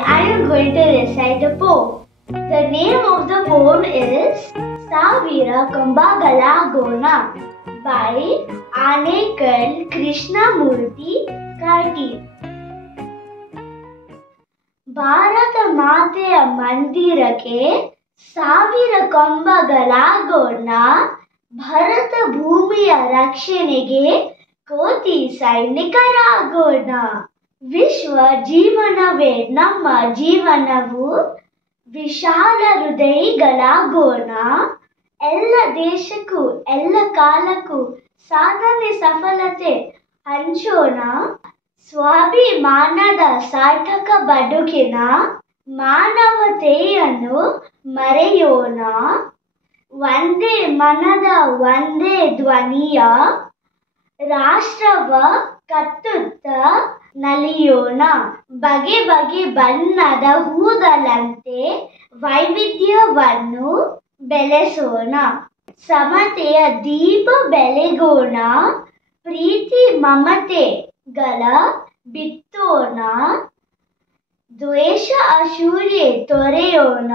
I am going to recite a poem. The name of the poem is Savira Kambagala Gona by Anekal Krishnamurti Kati. Bharat ಮಾತೆಯ ಮಂದಿರಕ್ಕೆ ಸಾವಿರ ಕಂಬಗಳಾಗೋಣ, ಭರತ ಭೂಮಿಯ ರಕ್ಷಣೆಗೆ ಕೋಟಿ ಸೈನಿಕರಾಗೋಣ. ವಿಶ್ವ ಜೀವನವೇ ನಮ್ಮ ಜೀವನವು, ವಿಶಾಲ ಹೃದಯಗಳಾಗೋಣ. ಎಲ್ಲ ದೇಶಕ್ಕೂ ಎಲ್ಲ ಕಾಲಕ್ಕೂ ಸಾಧನೆ ಸಫಲತೆ ಹಂಚೋಣ. ಸ್ವಾಭಿಮಾನದ ಸಾರ್ಥಕ ಬದುಕಿನ ಮಾನವತೆಯನ್ನು ಮರೆಯೋಣ. ಒಂದೇ ಮನದ ಒಂದೇ ಧ್ವನಿಯ ರಾಷ್ಟ್ರವ ಕಟ್ಟುತ್ತ ನಲಿಯೋಣ. ಬಗೆ ಬಗೆ ಬಣ್ಣದ ಹೂಗಳಂತೆ ವೈವಿಧ್ಯವನ್ನು ಬೆಳೆಸೋಣ. ಸಮತೆಯ ದೀಪ ಬೆಳಗೋಣ. ಪ್ರೀತಿ ಮಮತೆಗಳ ಬಿತ್ತೋಣ. ದ್ವೇಷ ಅಸೂಯೆ ತೊರೆಯೋಣ.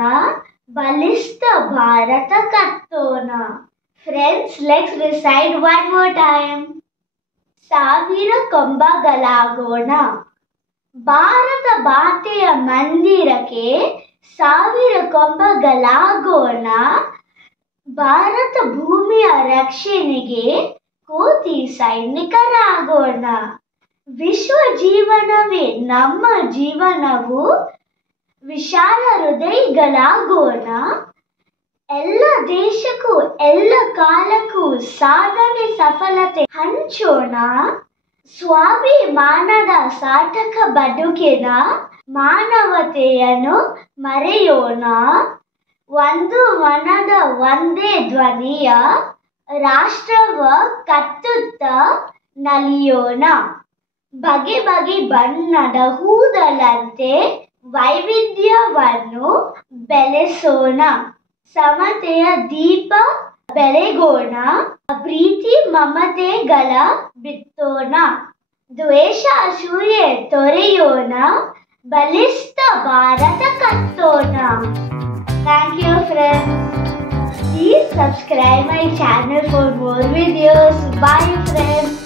ಬಲಿಷ್ಠ ಭಾರತ ಕಟ್ಟೋಣ. Friends, let's recite one more time. ಸಾವಿರ ಕಂಬಗಳಾಗೋಣ. ಭಾರತ ಮಾತೆಯ ಮಂದಿರಕ್ಕೆ ಸಾವಿರ ಕಂಬಗಳಾಗೋಣ. ಭಾರತ ಭೂಮಿಯ ರಕ್ಷಣೆಗೆ ಕೋಟಿ ಸೈನಿಕರಾಗೋಣ. ವಿಶ್ವ ಜೀವನವೇ ನಮ್ಮ ಜೀವನವು, ವಿಶಾಲ ಹೃದಯಗಳಾಗೋಣ. ಎಲ್ಲ ದೇಶಕ್ಕೂ ಎಲ್ಲ ಕಾಲಕ್ಕೂ ಸಾಧನೆ ಸಫಲತೆ ಹಂಚೋಣ. ಸ್ವಾಭಿಮಾನದ ಸಾರ್ಥಕ ಬದುಕಿನ ಮಾನವತೆಯನ್ನು ಮರೆಯೋಣ. ಒಂದು ಮನದ ಒಂದೇ ಧ್ವನಿಯ ರಾಷ್ಟ್ರವ ಕಟ್ಟುತ್ತ ನಲಿಯೋಣ. ಬಗೆ ಬಗೆ ಬಣ್ಣದ ಹೂಗಳಂತೆ ವೈವಿಧ್ಯವನ್ನು ಬೆಳೆಸೋಣ. ಸಮತೆಯ ದೀಪ ಬೆಳಗೋಣ. ಪ್ರೀತಿ ಮಮತೆಗಳ ಬಿತ್ತೋಣ. ದ್ವೇಷ ಅಸೂಯೆ ತೊರೆಯೋಣ. ಬಲಿಷ್ಠ ಭಾರತ ಕಟ್ಟೋಣ. Thank you, friends. Please subscribe my channel for more videos. Bye, friends.